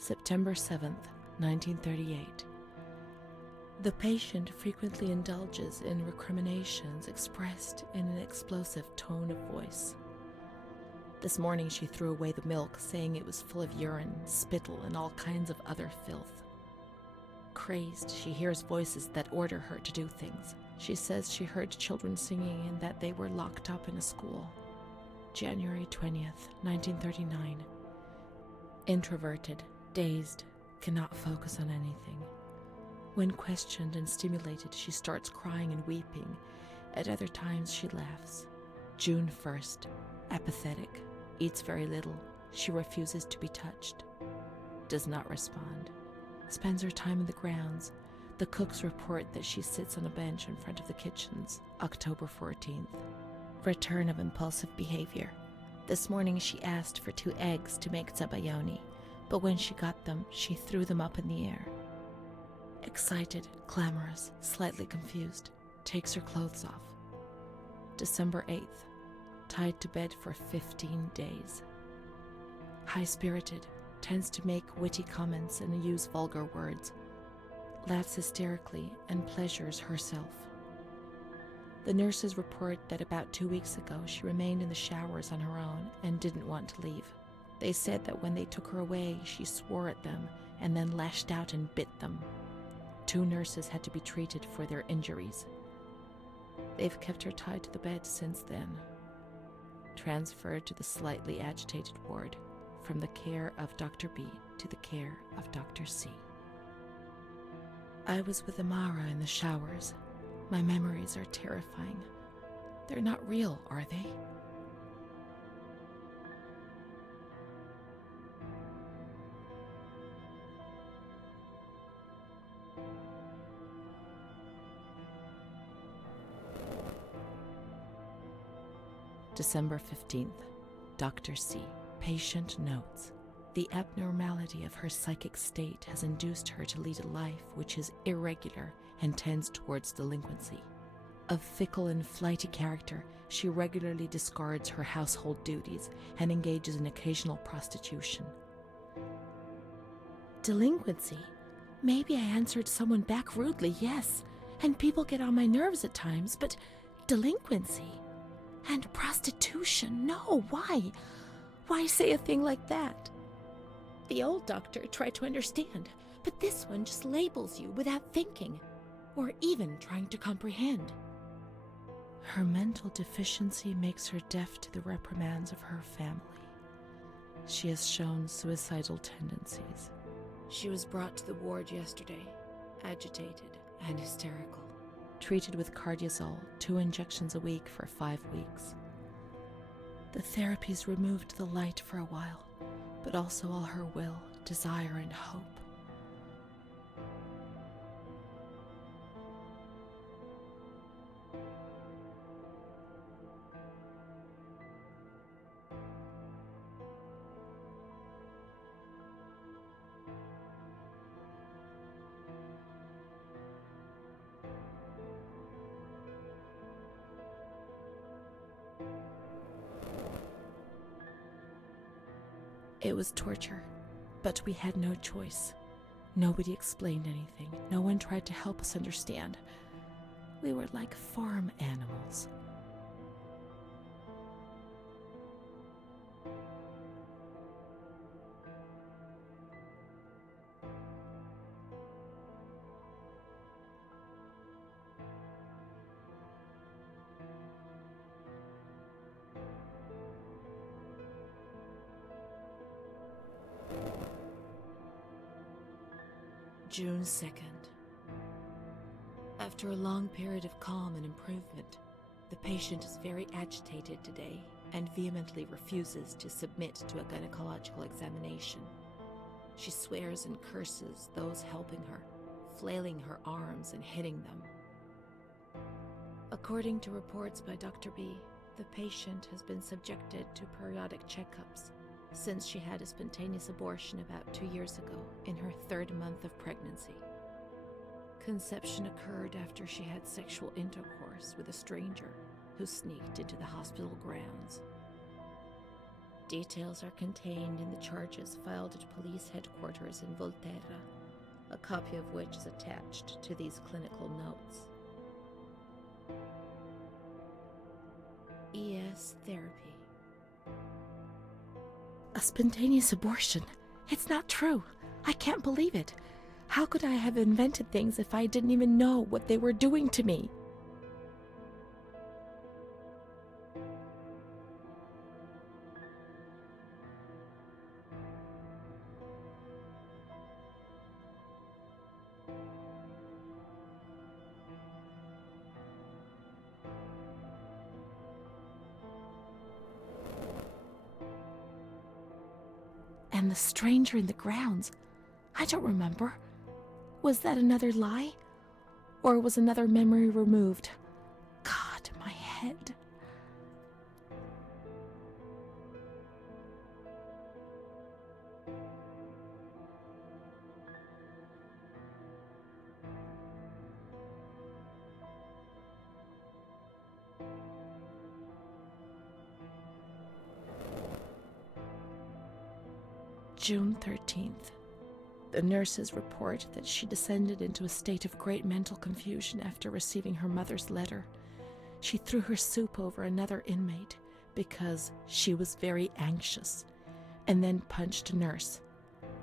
September 7th, 1938. The patient frequently indulges in recriminations expressed in an explosive tone of voice. This morning she threw away the milk, saying it was full of urine, spittle, and all kinds of other filth. Crazed, she hears voices that order her to do things. She says she heard children singing and that they were locked up in a school. January 20th, 1939. Introverted, dazed, cannot focus on anything. When questioned and stimulated, she starts crying and weeping. At other times, she laughs. June 1st. Apathetic. Eats very little. She refuses to be touched. Does not respond. Spends her time in the grounds. The cooks report that she sits on a bench in front of the kitchens. October 14th. Return of impulsive behavior. This morning she asked for 2 eggs to make zabayoni, but when she got them, she threw them up in the air. Excited, clamorous, slightly confused, takes her clothes off. December 8th. Tied to bed for 15 days. High-spirited, tends to make witty comments and use vulgar words. Laughs hysterically and pleasures herself. The nurses report that about 2 weeks ago she remained in the showers on her own and didn't want to leave. They said that when they took her away, she swore at them and then lashed out and bit them. 2 nurses had to be treated for their injuries. They've kept her tied to the bed since then. Transferred to the slightly agitated ward, from the care of Dr. B to the care of Dr. C. I was with Amara in the showers. My memories are terrifying. They're not real, are they? December 15th. Dr. C. Patient notes. The abnormality of her psychic state has induced her to lead a life which is irregular and tends towards delinquency. Of fickle and flighty character, she regularly discards her household duties and engages in occasional prostitution. Delinquency? Maybe I answered someone back rudely, yes, and people get on my nerves at times, but delinquency? And prostitution? No, why? Why say a thing like that? The old doctor tried to understand, but this one just labels you without thinking, or even trying to comprehend. Her mental deficiency makes her deaf to the reprimands of her family. She has shown suicidal tendencies. She was brought to the ward yesterday, agitated and hysterical. Treated with cardiazol, 2 injections a week for 5 weeks. The therapies removed the light for a while, but also all her will, desire, and hope. It was torture, but we had no choice. Nobody explained anything. No one tried to help us understand. We were like farm animals. June 2nd. After a long period of calm and improvement, the patient is very agitated today and vehemently refuses to submit to a gynecological examination. She swears and curses those helping her, flailing her arms and hitting them. According to reports by Dr. B, the patient has been subjected to periodic checkups since she had a spontaneous abortion about 2 years ago in her 3rd month of pregnancy. Conception occurred after she had sexual intercourse with a stranger who sneaked into the hospital grounds. Details are contained in the charges filed at police headquarters in Volterra, a copy of which is attached to these clinical notes. ES therapy. A spontaneous abortion. It's not true. I can't believe it. How could I have invented things if I didn't even know what they were doing to me? And the stranger in the grounds. I don't remember. Was that another lie? Or was another memory removed? God, my head. June 13th. The nurses report that she descended into a state of great mental confusion after receiving her mother's letter. She threw her soup over another inmate because she was very anxious, and then punched a nurse.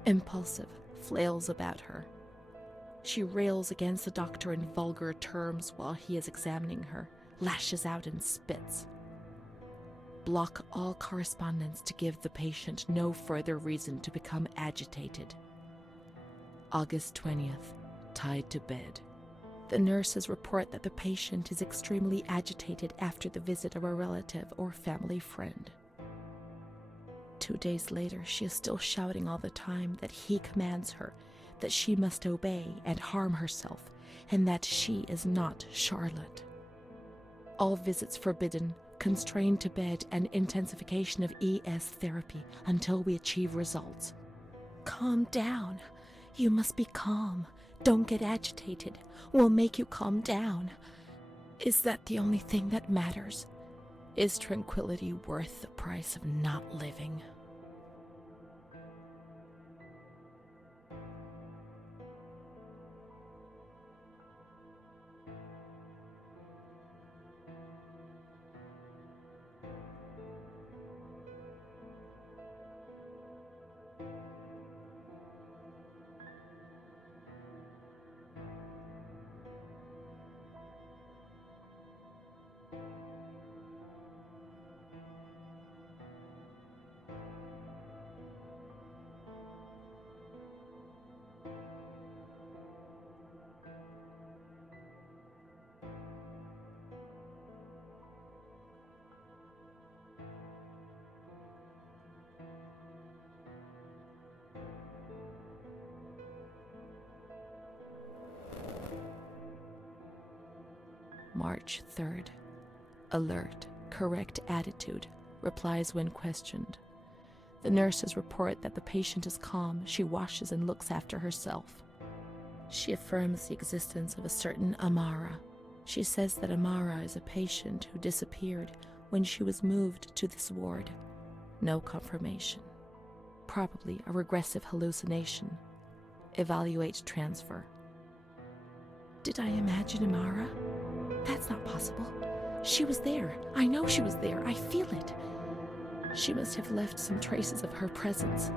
Impulsive, flails about her. She rails against the doctor in vulgar terms while he is examining her, lashes out and spits. Block all correspondence to give the patient no further reason to become agitated. August 20th, tied to bed. The nurses report that the patient is extremely agitated after the visit of a relative or family friend. 2 days later, she is still shouting all the time that he commands her, that she must obey and harm herself, and that she is not Charlotte. All visits forbidden, constrained to bed, and intensification of ES therapy until we achieve results. Calm down. You must be calm. Don't get agitated. We'll make you calm down. Is that the only thing that matters? Is tranquility worth the price of not living? March 3rd. Alert, correct attitude, replies when questioned. The nurses report that the patient is calm. She washes and looks after herself. She affirms the existence of a certain Amara. She says that Amara is a patient who disappeared when she was moved to this ward. No confirmation. Probably a regressive hallucination. Evaluate transfer. Did I imagine Amara? That's not possible. She was there. I know she was there. I feel it. She must have left some traces of her presence.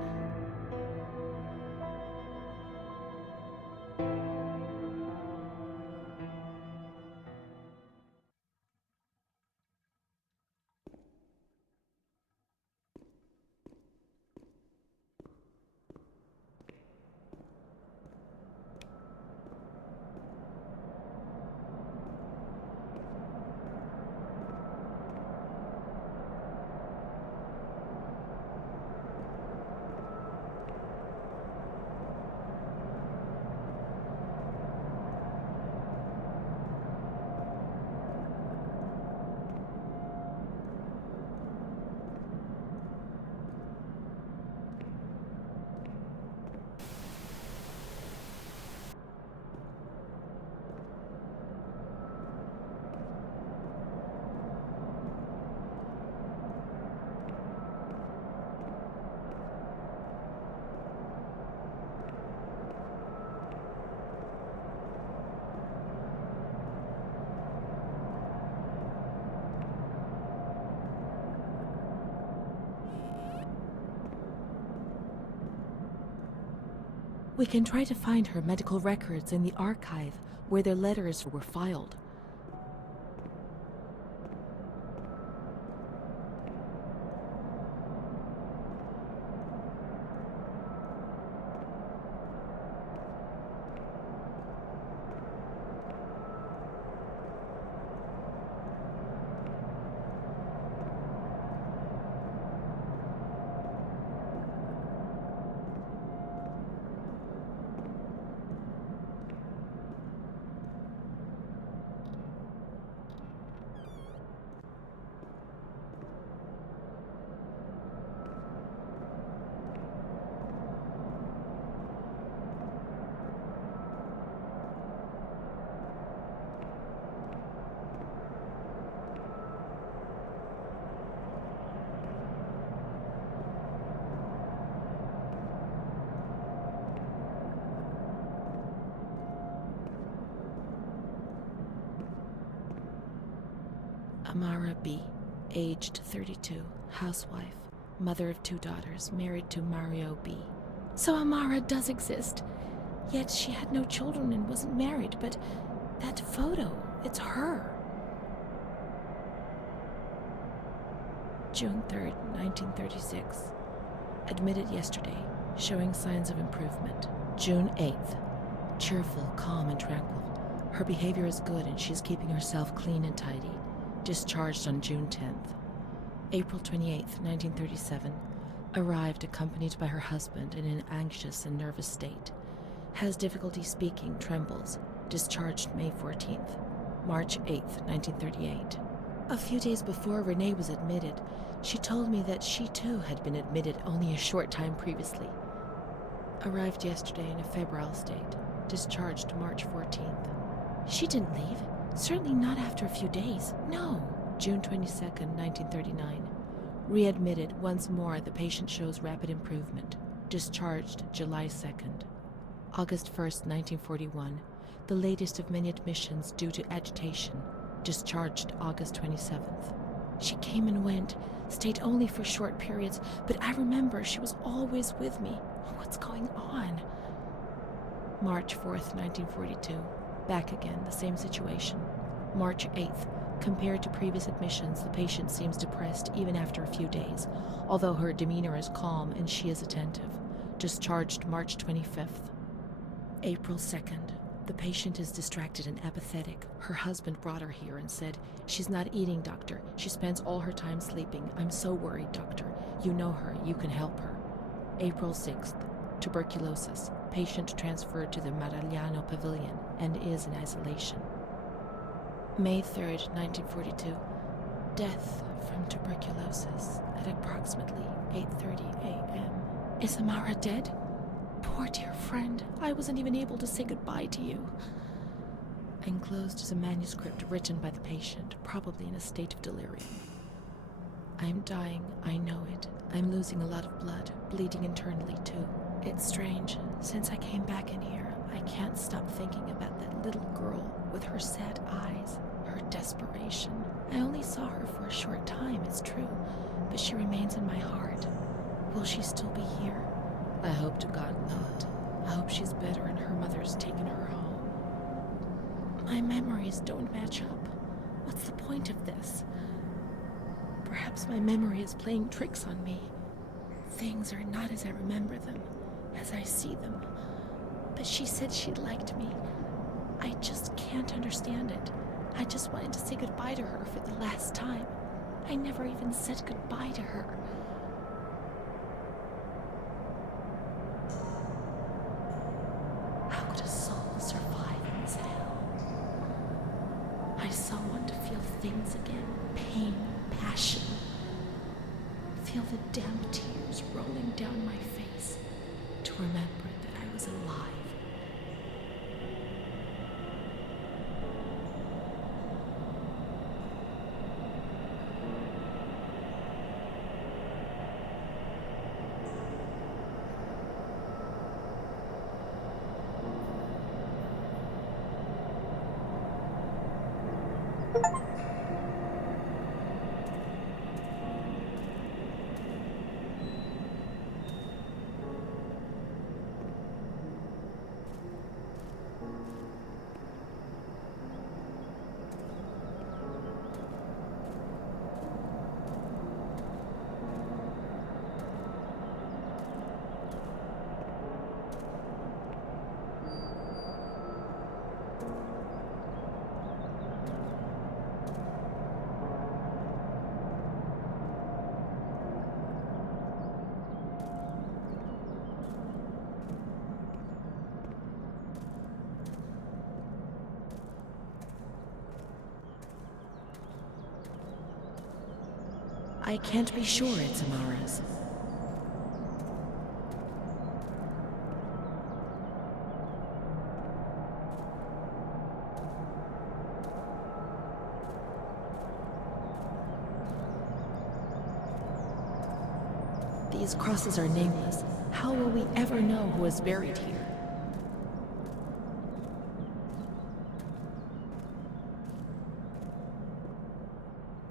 We can try to find her medical records in the archive where their letters were filed. Amara B., aged 32, housewife, mother of 2 daughters, married to Mario B. So Amara does exist. Yet she had no children and wasn't married, but that photo, it's her. June 3rd, 1936. Admitted yesterday, showing signs of improvement. June 8th. Cheerful, calm, and tranquil. Her behavior is good and she's keeping herself clean and tidy. Discharged on June 10th. April 28th, 1937. Arrived accompanied by her husband in an anxious and nervous state. Has difficulty speaking, trembles. Discharged May 14th. March 8th, 1938. A few days before René was admitted, she told me that she too had been admitted only a short time previously. Arrived yesterday in a febrile state. Discharged March 14th. She didn't leave. Certainly not after a few days. No. June 22nd, 1939. Readmitted once more. The patient shows rapid improvement. Discharged July 2nd. August 1st, 1941. The latest of many admissions due to agitation. Discharged August 27th. She came and went, stayed only for short periods, but I remember she was always with me. What's going on? March 4th, 1942. Back again, the same situation. March 8th. Compared to previous admissions, the patient seems depressed even after a few days, although her demeanor is calm and she is attentive. Discharged March 25th. April 2nd. The patient is distracted and apathetic. Her husband brought her here and said, "She's not eating, doctor. She spends all her time sleeping. I'm so worried, doctor. You know her. You can help her." April 6th. Tuberculosis. Patient transferred to the Marigliano Pavilion and is in isolation. May 3rd, 1942. Death from tuberculosis at approximately 8:30 a.m. Is Amara dead? Poor dear friend, I wasn't even able to say goodbye to you. Enclosed is a manuscript written by the patient, probably in a state of delirium. I'm dying, I know it. I'm losing a lot of blood, bleeding internally too. It's strange. Since I came back in here, I can't stop thinking about that little girl with her sad eyes, her desperation. I only saw her for a short time, it's true, but she remains in my heart. Will she still be here? I hope to God not. I hope she's better and her mother's taken her home. My memories don't match up. What's the point of this? Perhaps my memory is playing tricks on me. Things are not as I remember them, as I see them. But she said she liked me. I just can't understand it. I just wanted to say goodbye to her for the last time. I never even said goodbye to her. How could a soul survive in this hell? I so want to feel things again. Pain, passion. Feel the damp tears rolling down my face. To remember that I was alive. I can't be sure it's Amara's. These crosses are nameless. How will we ever know who is buried here?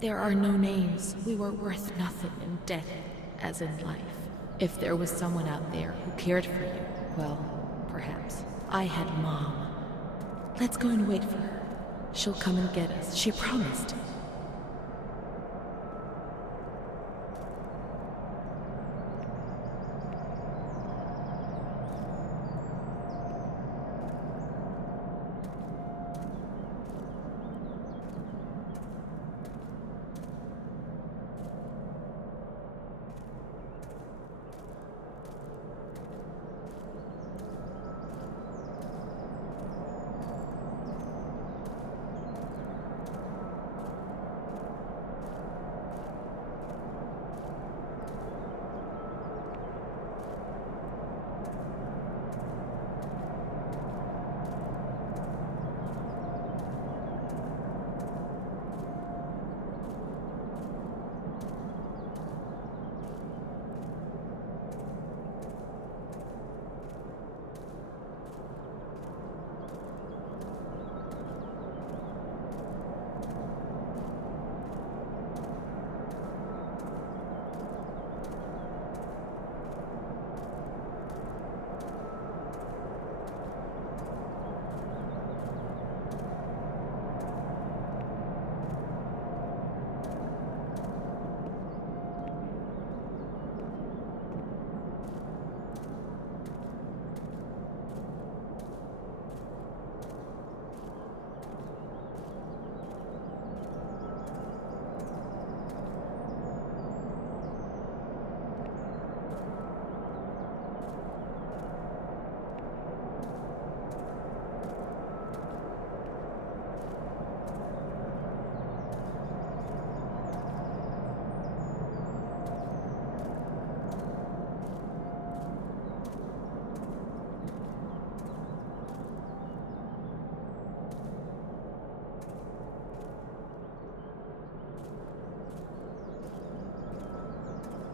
There are no names. We were worth nothing in death as in life. If there was someone out there who cared for you, well, perhaps. I had Mom. Let's go and wait for her. She'll come and get us. She promised.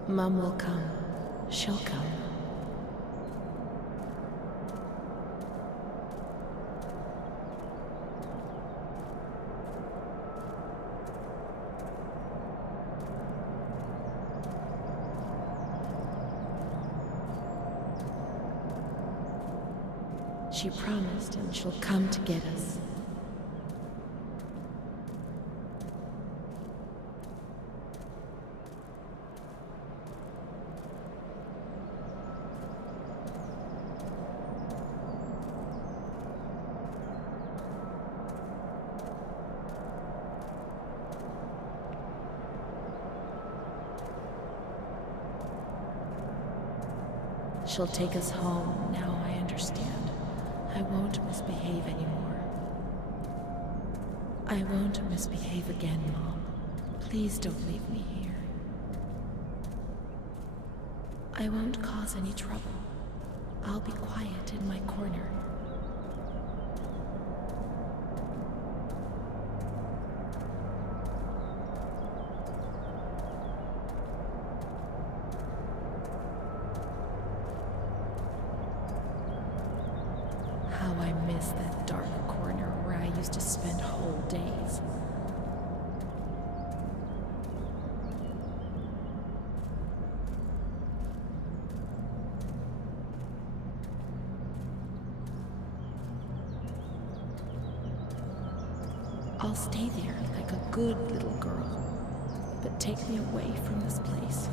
Mom will come. She'll come. She promised, and she'll come to get us. She'll take us home. Now I understand. I won't misbehave anymore. I won't misbehave again, Mom. Please don't leave me here. I won't cause any trouble. I'll be quiet in my corner. How I miss that dark corner where I used to spend whole days. I'll stay there like a good little girl, but take me away from this place.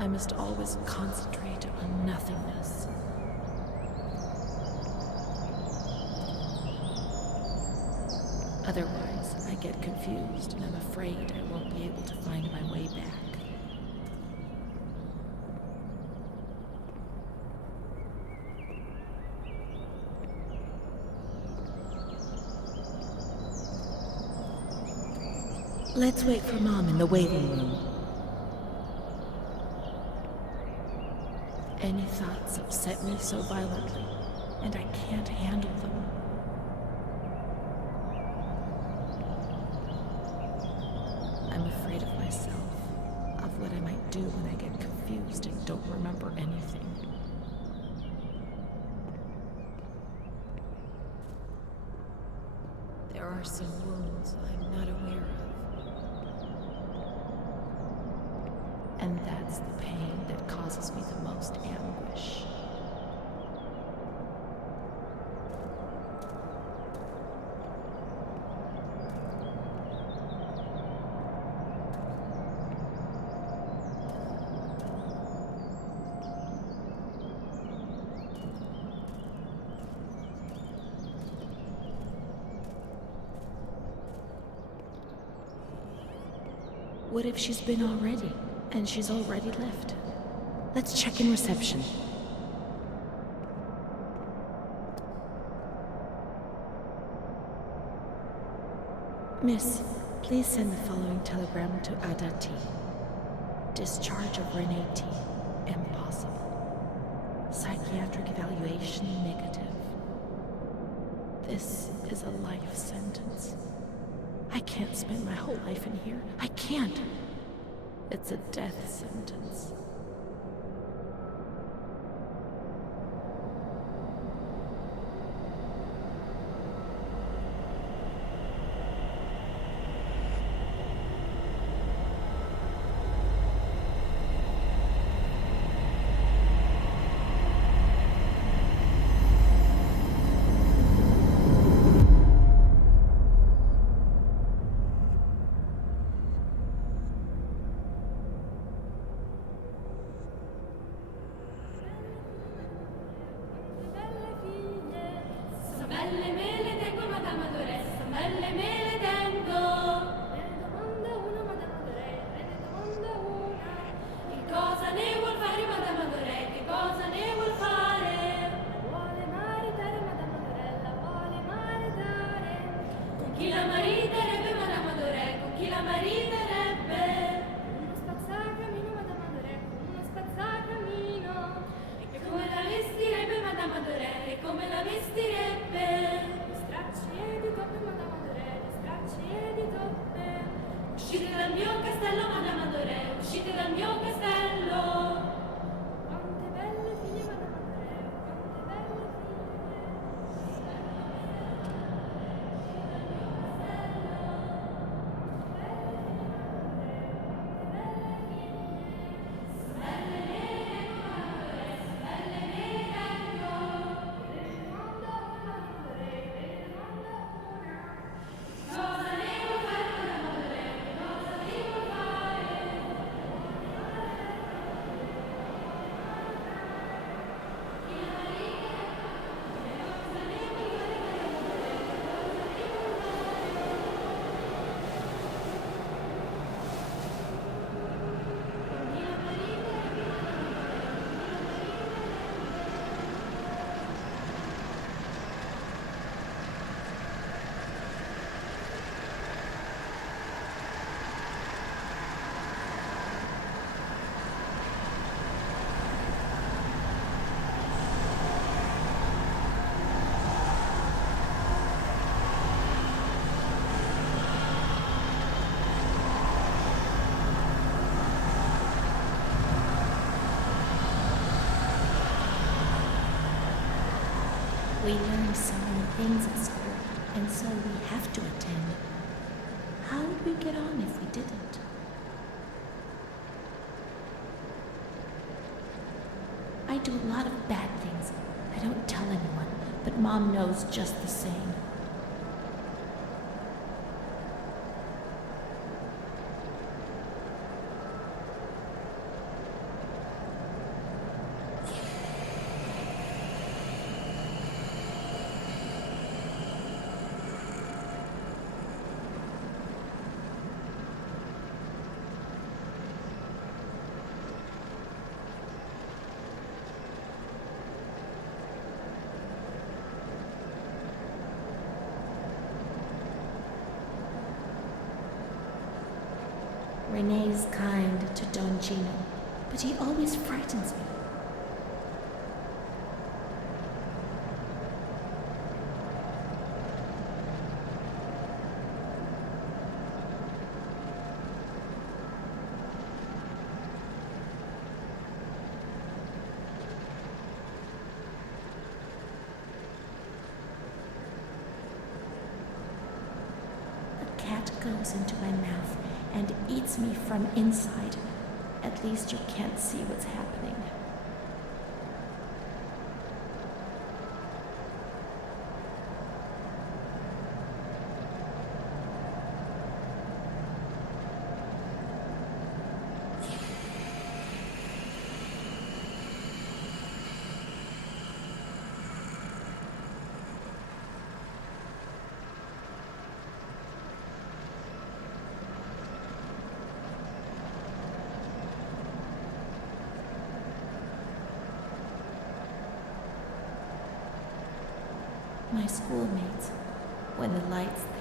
I must always concentrate on nothingness. Otherwise, I get confused and I'm afraid I won't be able to find my way back. Let's wait for Mom in the waiting room. Any thoughts upset me so violently, and I can't handle them. I'm afraid of myself, of what I might do when I get confused and don't remember anything. There are some wounds I'm not aware of. And that's the pain that causes me the most anguish. What if she's been already? And she's already left. Let's check in reception. Miss, please send the following telegram to Adati. Discharge of René T. Impossible. Psychiatric evaluation negative. This is a life sentence. I can't spend my whole life in here. I can't. It's a death sentence. We learned so many things at school, and so we have to attend. How would we get on if we didn't? I do a lot of bad things. I don't tell anyone, but Mom knows just the same. René is kind to Don Gino, but he always frightens me. Cat goes into my mouth and eats me from inside. At least you can't see what's happening. My schoolmates, when the light's there.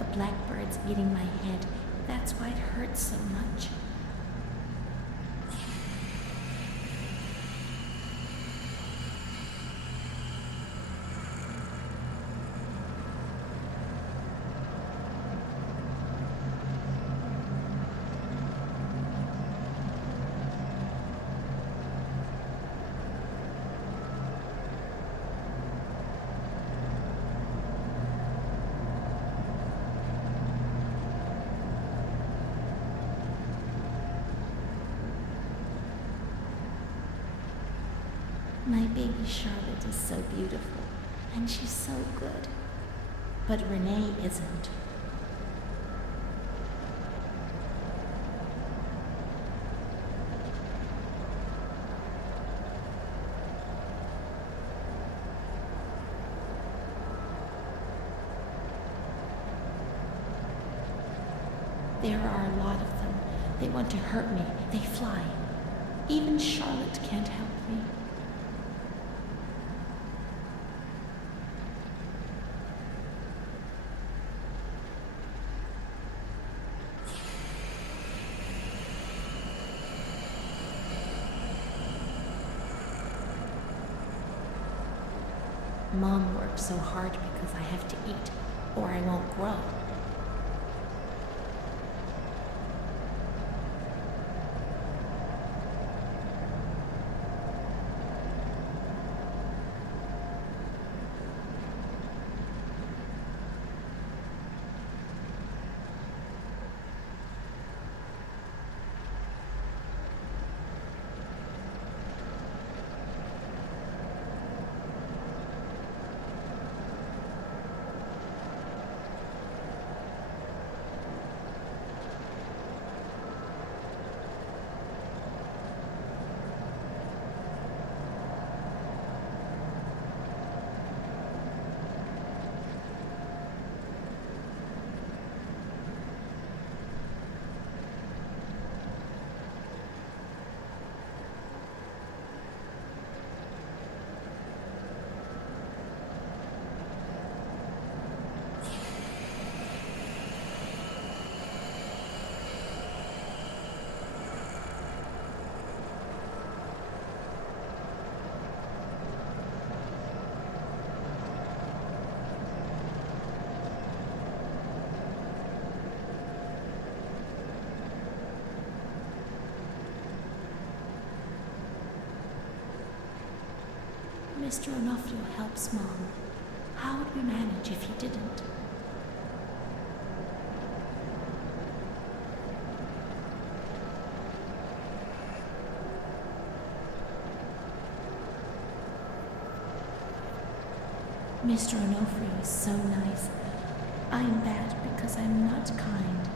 A blackbird's eating my head. That's why it hurts so much. My baby Charlotte is so beautiful, and she's so good. But René isn't. There are a lot of them. They want to hurt me. They fly. Even Charlotte can't help me. Mom works so hard because I have to eat, or I won't grow. Mr. Onofrio helps Mom. How would we manage if he didn't? Mr. Onofrio is so nice. I'm bad because I'm not kind.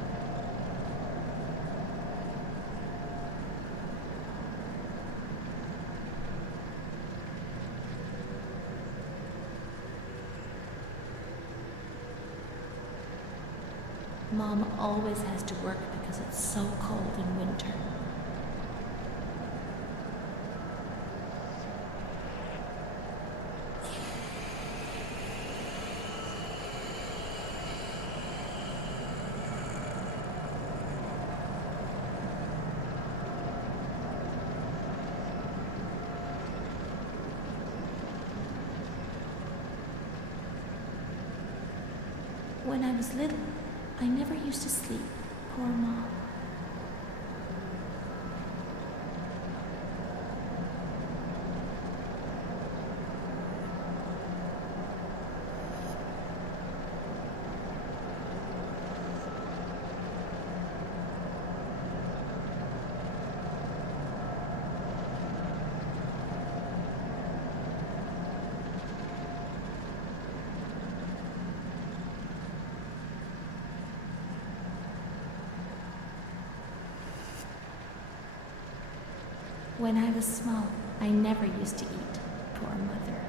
Mom always has to work because it's so cold in winter. When I was little, I never used to sleep. Poor Mom. When I was small, I never used to eat. Poor Mother.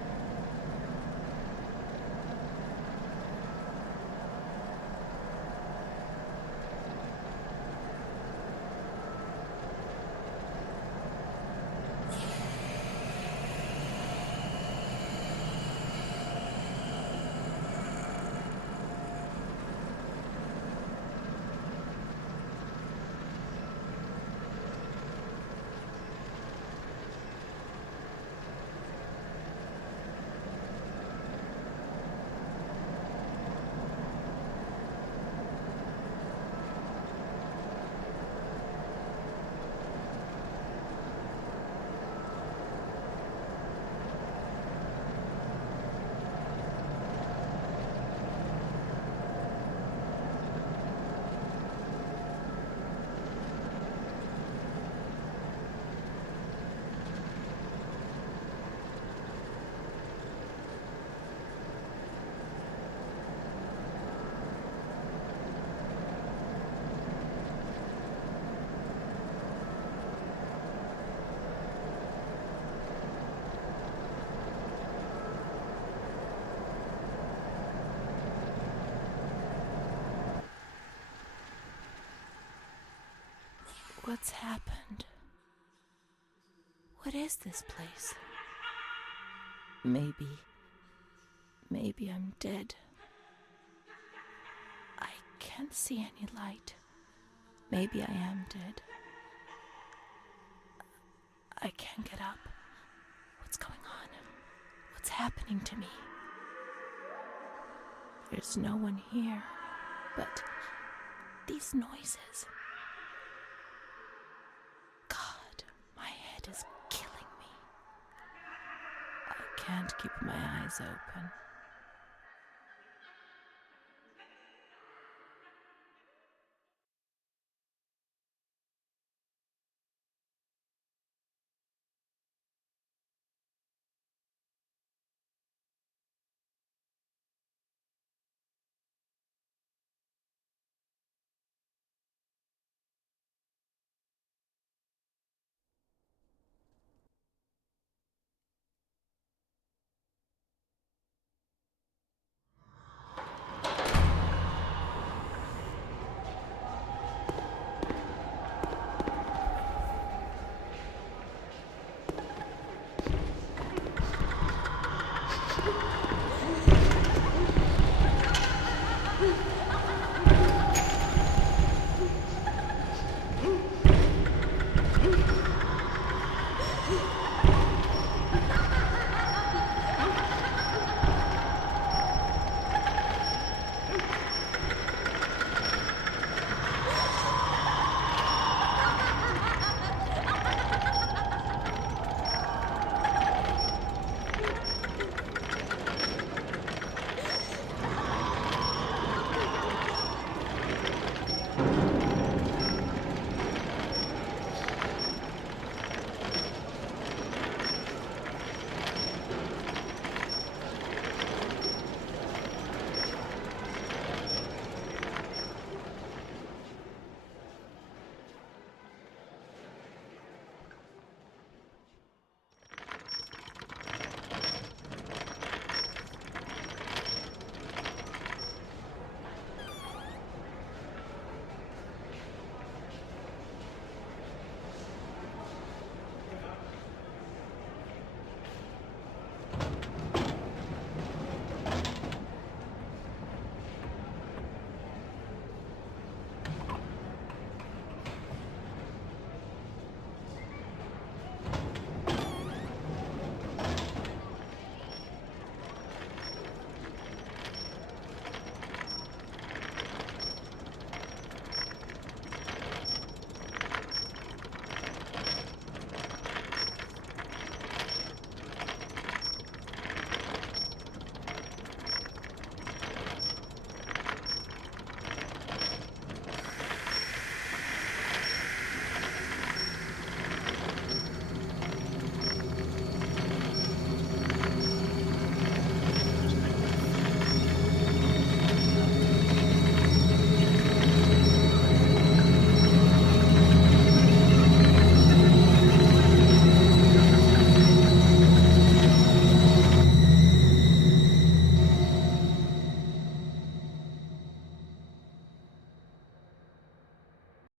What's happened? What is this place? Maybe I'm dead. I can't see any light. Maybe I am dead. I can't get up. What's going on? What's happening to me? There's no one here, but these noises. God, my head is killing me. I can't keep my eyes open.